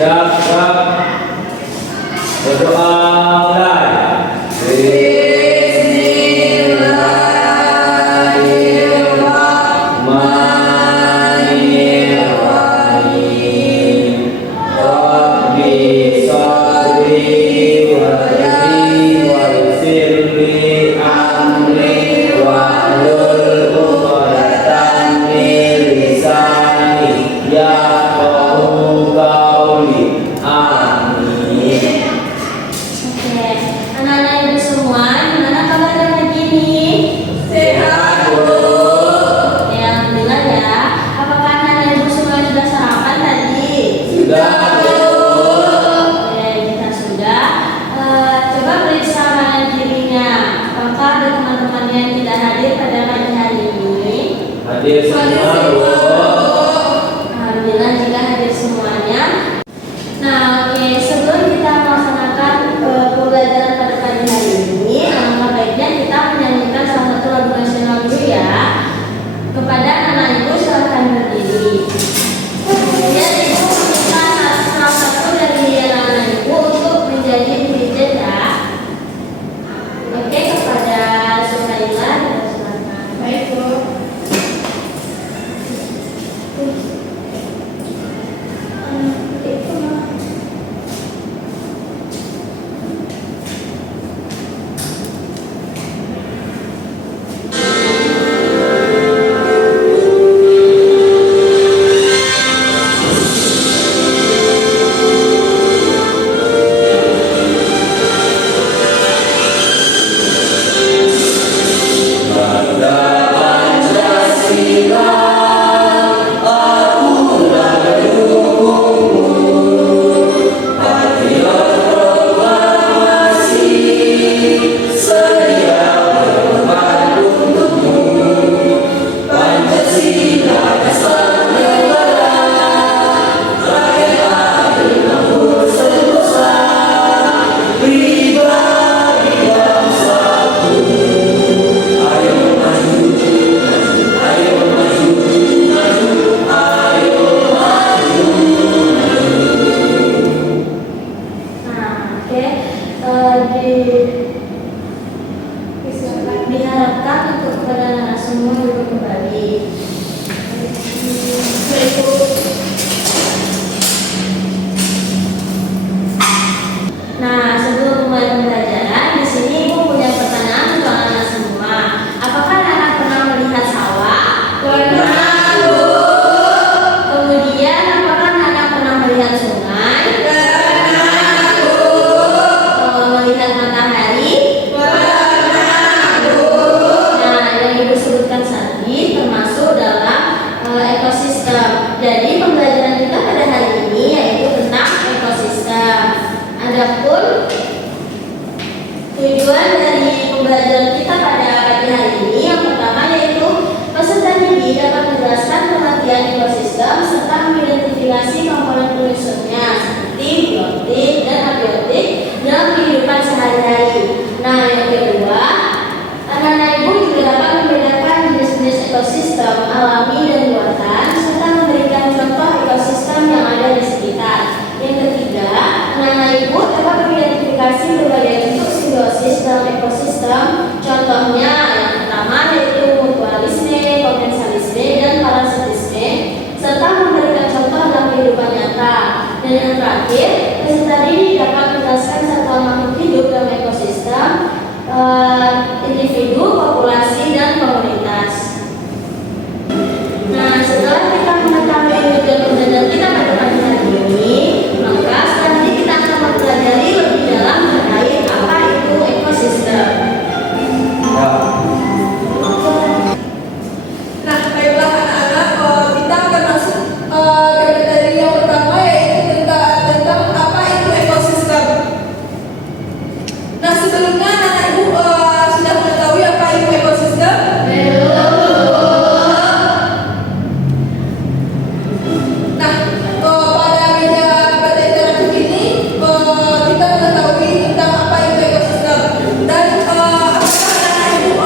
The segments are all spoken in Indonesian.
Siap, berdoa mulai. Hadir semua. Alhamdulillah jika hadir semuanya. Nah, oke, sebelum kita melaksanakan pembelajaran pada pagi hari ini, alangkah baiknya kita menyanyikan salah satu lagu nasional dulu ya. Kepada anak ibu silahkan berdiri. Kemudian ibu meminta salah satu dari anak ibu untuk menjadi dirjen ya. Oke, kepada Suhaila silakan. Baik, Bu. Diharapkan untuk kepada anak semua duduk kembali. Nah, sebelum mulai pembelajaran, di sini ibu punya pertanyaan untuk anak semua. Apakah anak pernah melihat sawah? Pernah, Bu. Kemudian, apakah anak pernah melihat sungai? Pernah, Bu. Melihat matahari? Sebutkan tadi termasuk dalam ekosistem. Jadi pembelajaran kita pada hari ini yaitu tentang ekosistem. Adapun tujuan dari pembelajaran kita pada pagi hari ini yang pertama yaitu peserta didik dapat menjelaskan pengertian ekosistem serta mengidentifikasi komponen penyusunnya seperti biotik dan abiotik dalam kehidupan sehari-hari. Nah, yang kedua, anak-anak ibu juga dapat membedakan jenis-jenis ekosistem alami dan buatan serta memberikan contoh ekosistem yang ada di sekitar. Yang ketiga, anak-anak ibu dapat mengidentifikasi berbagai bentuk simbiosis dalam ekosistem. Contohnya yang pertama yaitu mutualisme, komensalisme, dan parasitisme serta memberikan contoh dalam kehidupan nyata. Dan yang terakhir, peserta didik dapat menjelaskan satuan makhluk hidup dalam ekosistem, individu, populasi, dan komunitas. Nah, setelah kita mengetahui tujuan pembelajaran kita pada pagi hari ini, maka selanjutnya kita akan mempelajari lebih dalam terkait apa itu ekosistem. Nah, baiklah anak-anak, kita akan masuk dari yang pertama yaitu tentang apa itu ekosistem. Nah, sebelumnya anak-anak ibu sudah mengetahui apa itu ekosistem? Nah, pada media interaktif ini kita mengetahui tentang apa itu ekosistem. Dan apakah anak-anak ibu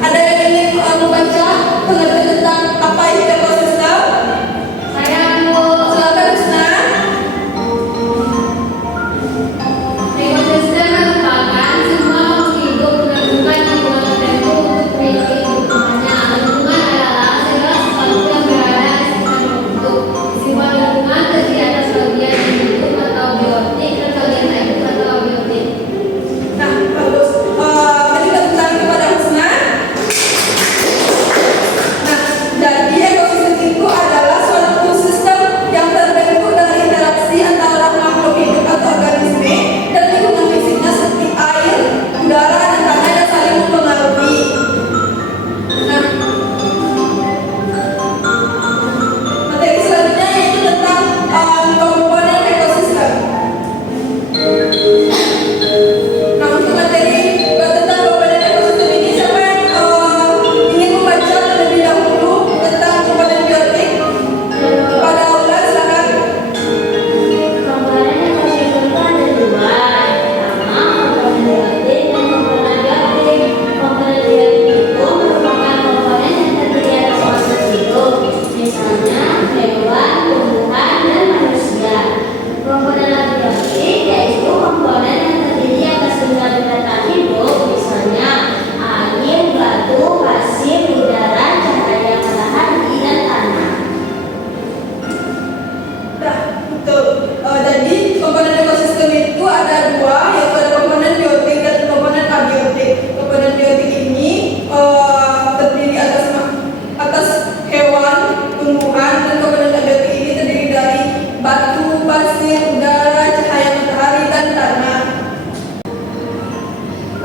ada yang ingin membaca pengertian tentang apa itu ekosistem? Saya mau Silakan Husna.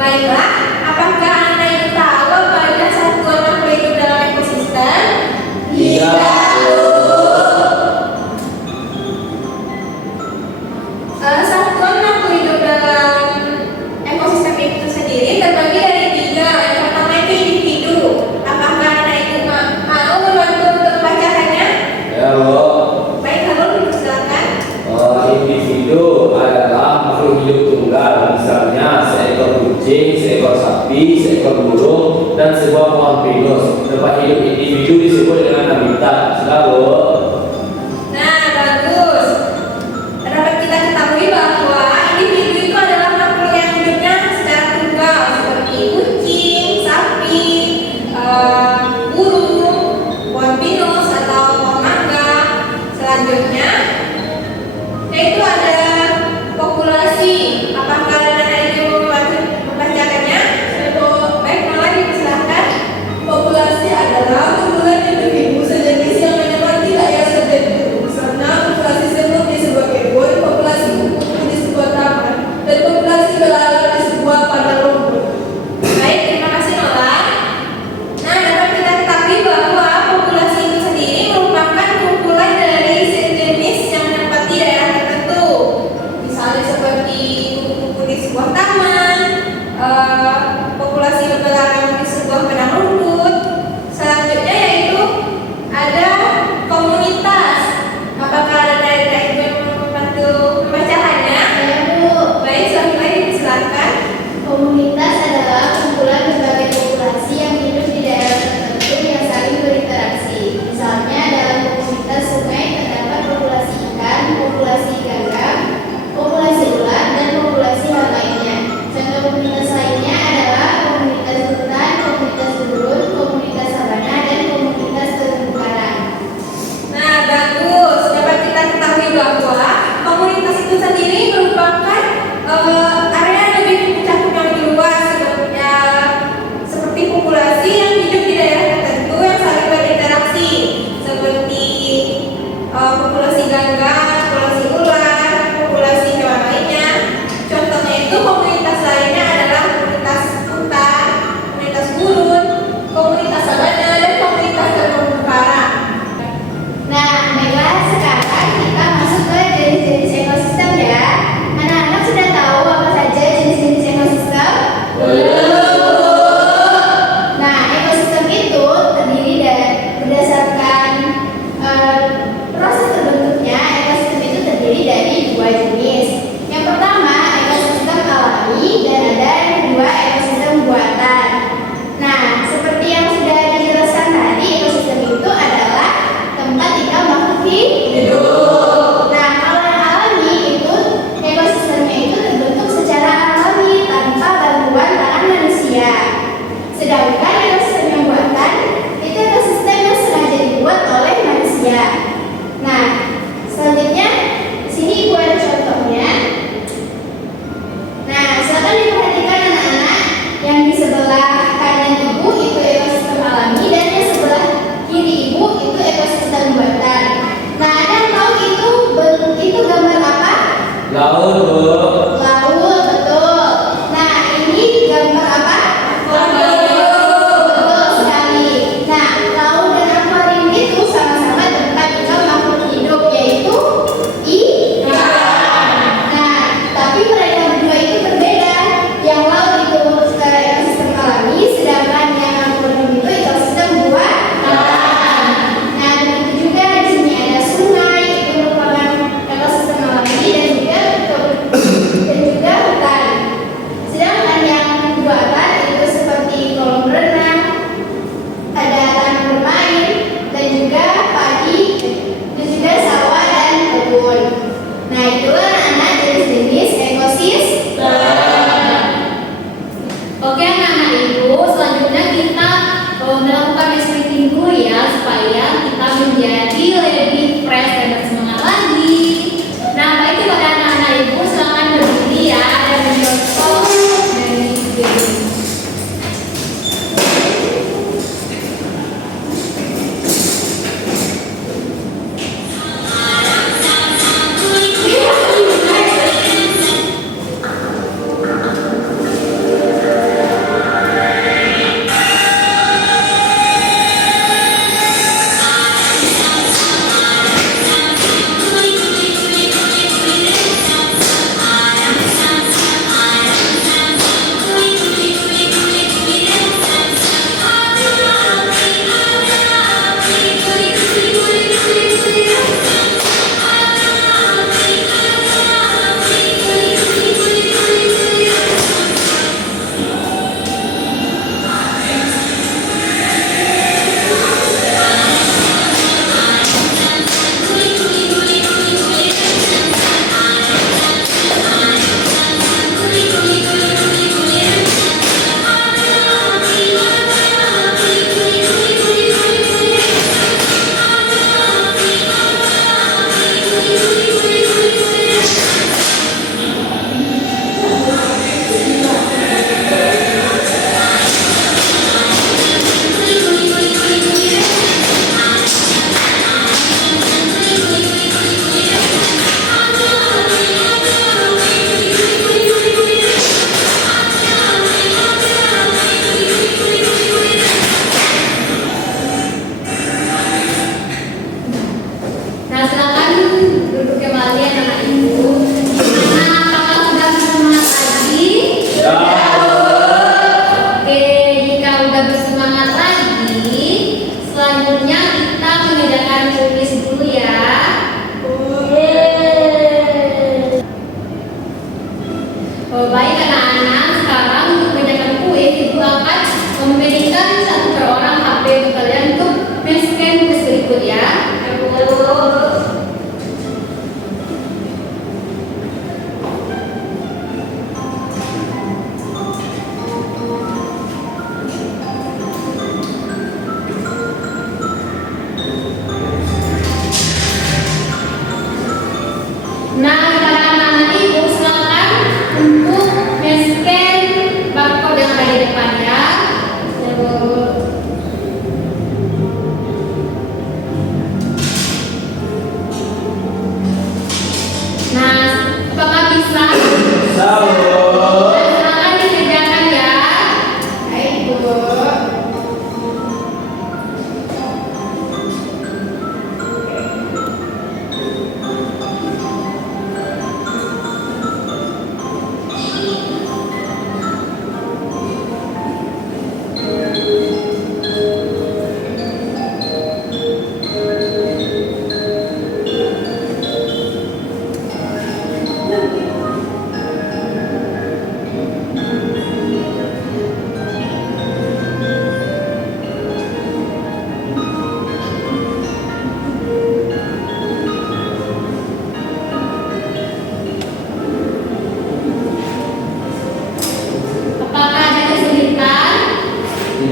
Baiklah, apakah Anda ingin tahu apa ada satuan makhluk hidup dalam ekosistem? Satuan makhluk hidup dalam ekosistem itu sendiri terbagi dari 3. Yang pertama itu individu. Apakah Anda ingin mau membantu untuk membacakannya? Ya, Bu. Baik, kalau dipersilakan. Individu adalah makhluk hidup tunggal, misalnya seekor kucing, seekor sapi, seekor burung, dan sebuah pohon pinus. Tempat hidup individu disebut dengan habitat. Selalu. Nah, bagus. Dapat kita ketahui bahwa individu itu adalah makhluk yang hidupnya secara tunggal seperti kucing, sapi, burung, pohon pinus atau pohon mangga. Selanjutnya, yaitu ada populasi. Apakah Anda ingin membacakannya? Baik, mulai dipersilakan. Populasi adalah kumpulan individu sejenis yang menempati area tertentu. Misalnya, populasi semut di sebuah kebun, populasi kupu-kupu di sebuah taman, dan populasi belalang di sebuah padang rumput. Baik, terima kasih Nolan. Nah, dapat kita ketahui bahwa populasi itu sendiri merupakan kumpulan dari sejenis yang menempati daerah tertentu. Misalnya seperti kupu-kupu di sebuah taman, populasi belalang di sebuah padang rumput. Selanjutnya yaitu ada komunitas. Apakah Anda ingin membantu membacakannya? Ya, Bu. Baik, silakan. Komunitas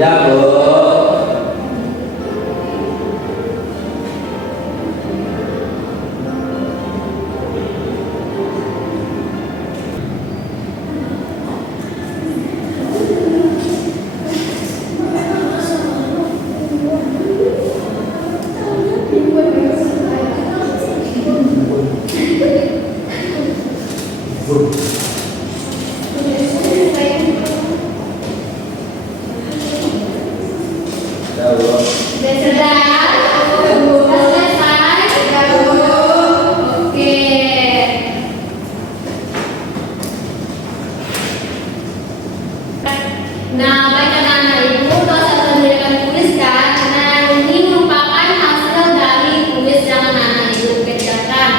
Tidak, Bu. Tidak, Bu. Sudah selesai? Oke. Nah, baik anak-anak ibu, kalau saya berikan tuliskan, nah ini merupakan hasil dari tulis yang anak-anak ibu kerjakan.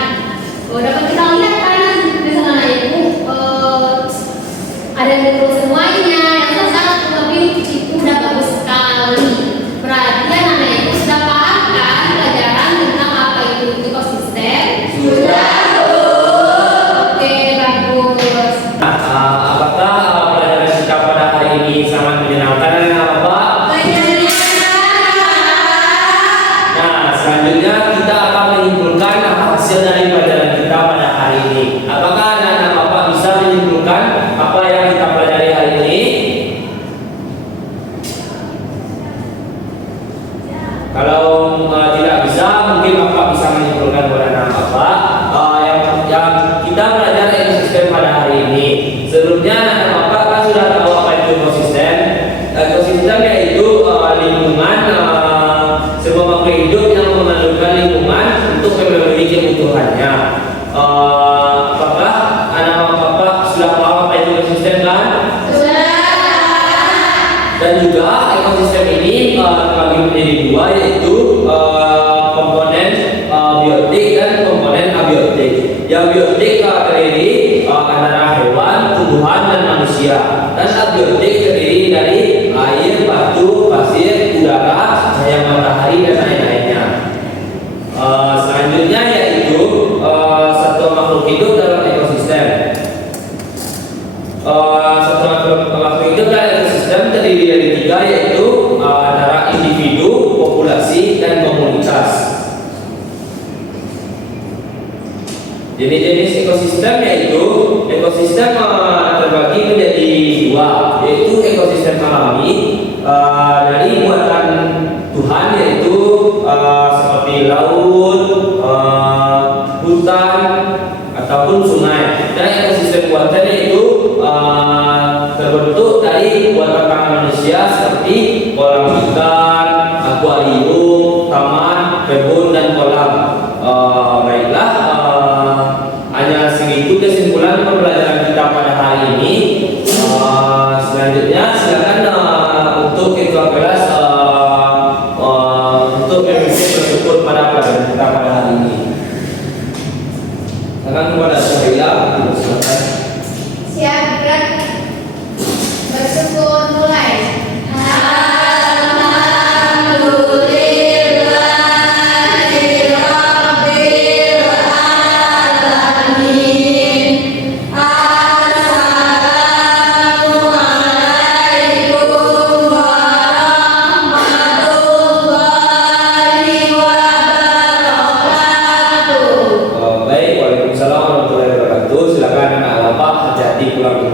Dapat kita lihat kan tulisan anak ibu ada yang betul semuanya, yang sangat tapi itu udah bagus sekali. Berarti anak-anak ibu sudah paham kan pelajaran tentang apa itu ekosistem? Sudah. Oke, bagus. Apakah pelajaran kita pada hari ini sangat menyenangkan dan apa? Nah, selanjutnya kita akan menyimpulkan hasil dari pelajaran kita pada hari ini. Apakah anak-anak Bapak bisa menyimpulkan apa yang kita pelajari hari ini? Kalau tidak bisa, mungkin Bapak bisa menyimpulkan buat anak Bapak yang kita belajar ekosistem pada hari ini. Sebelumnya anak Bapak kan sudah tahu apa itu ekosistem. Ekosistem yaitu lingkungan sebuah makhluk hidup yang memerlukan lingkungan untuk memenuhi kebutuhannya. Apakah anak Bapak sudah tahu apa itu ekosistem kan? Dan juga ekosistem ini terbagi menjadi dua, yaitu komponen biotik dan komponen abiotik. Yang biotik terdiri antara hewan, tumbuhan, dan manusia. Dan abiotik terdiri dari air, batu, pasir, udara, cahaya matahari, dan lain-lainnya. Selanjutnya yaitu satu makhluk hidup dalam ekosistem. Satu makhluk hidup dalam ekosistem terdiri dari tiga, yaitu antara individu, populasi, dan komunitas. Jenis-jenis ekosistem yaitu ekosistem terbagi menjadi dua, yaitu ekosistem alami dari buatan Tuhan, yaitu seperti laut, hutan, ataupun sungai. Dan ekosistem buatan yaitu terbentuk dari buatan tangan manusia seperti kolam ikan, akuarium, taman, kebun, dan kolam. Baiklah, hanya segitu kesimpulan pembelajaran kita pada hari ini. Selanjutnya silakan untuk ketua kelas untuk memimpin bersyukur pada pelajaran kita pada hari ini. Silakan kepada Syahila, silakan. Siap, gerak. Bersyukur mulai. Baik, waalaikumsalam warahmatullahi wabarakatuh. Silakan anak Bapak hati-hati pulang.